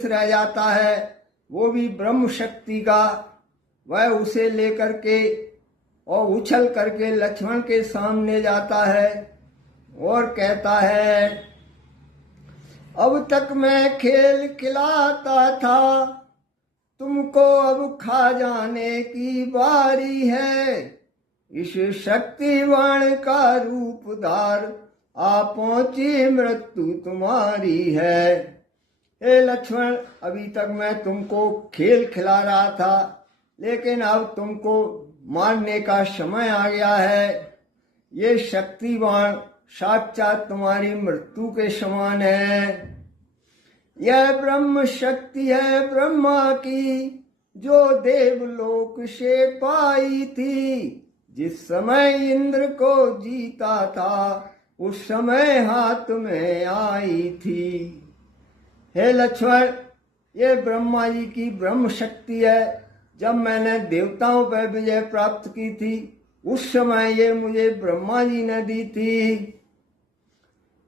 रह जाता है, वो भी ब्रह्म शक्ति का। वह उसे लेकर के और उछल करके लक्ष्मण के सामने जाता है और कहता है, अब तक मैं खेल खिलाता था, तुमको अब खा जाने की बारी है। इस शक्तिवान का रूप धार आ पहुंची मृत्यु तुम्हारी है। हे लक्ष्मण, अभी तक मैं तुमको खेल खिला रहा था, लेकिन अब तुमको मारने का समय आ गया है। ये शक्तिवान साक्षात तुम्हारी मृत्यु के समान है। यह ब्रह्म शक्ति है ब्रह्मा की, जो देवलोक से पाई थी। जिस समय इंद्र को जीता था, उस समय हाथ में आई थी। हे लक्ष्मण, ये ब्रह्मा जी की ब्रह्म शक्ति है। जब मैंने देवताओं पर विजय प्राप्त की थी, उस समय ये मुझे ब्रह्मा जी ने दी थी।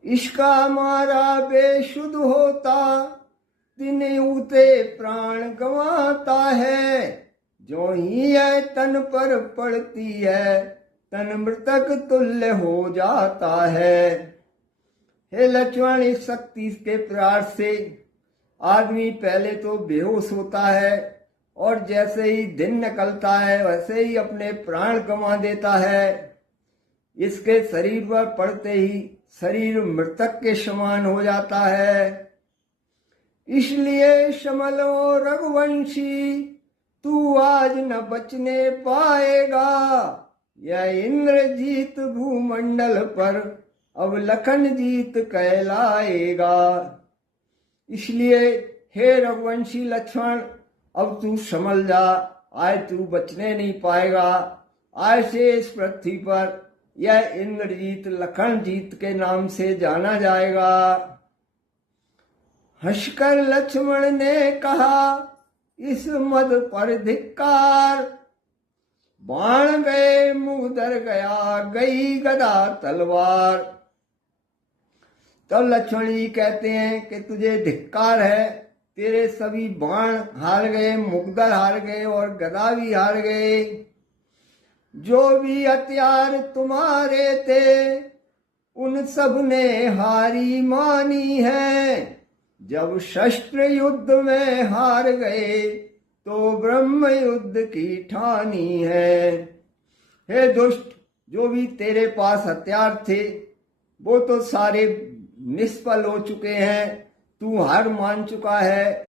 इसका मारा बेशुद्ध होता, दिन उते प्राण गंवाता है। जो ही है तन पर पड़ती है, तन मृतक तुल्य हो जाता है। हे लक्ष्मण, इस शक्ति के प्रहार से आदमी पहले तो बेहोश होता है और जैसे ही दिन निकलता है वैसे ही अपने प्राण गंवा देता है। इसके शरीर पर पड़ते ही शरीर मृतक के समान हो जाता है। इसलिए समल और रघुवंशी, तू आज न बचने पाएगा। यह इंद्रजीत भूमंडल पर अब लखन जीत कहलाएगा। इसलिए हे रघुवंशी लक्ष्मण, अब तू संभल जा, आज तू बचने नहीं पाएगा। आज से इस पृथ्वी पर यह इंद्रजीत लखन जीत के नाम से जाना जाएगा। हंसकर लक्ष्मण ने कहा, इस मद पर धिक्कार। बाण गए मुंह दर गया, गई गदा तलवार। तब लक्ष्मण जी कहते हैं कि तुझे धिक्कार है, तेरे सभी बाण हार गए, मुगदर हार गए और गदा भी हार गए। जो भी हथियार तुम्हारे थे, उन सब ने हारी मानी है। जब शस्त्र युद्ध में हार गए, तो ब्रह्म युद्ध की ठानी है। हे दुष्ट, जो भी तेरे पास हथियार थे, वो तो सारे निष्फल हो चुके हैं। तू हार मान चुका है।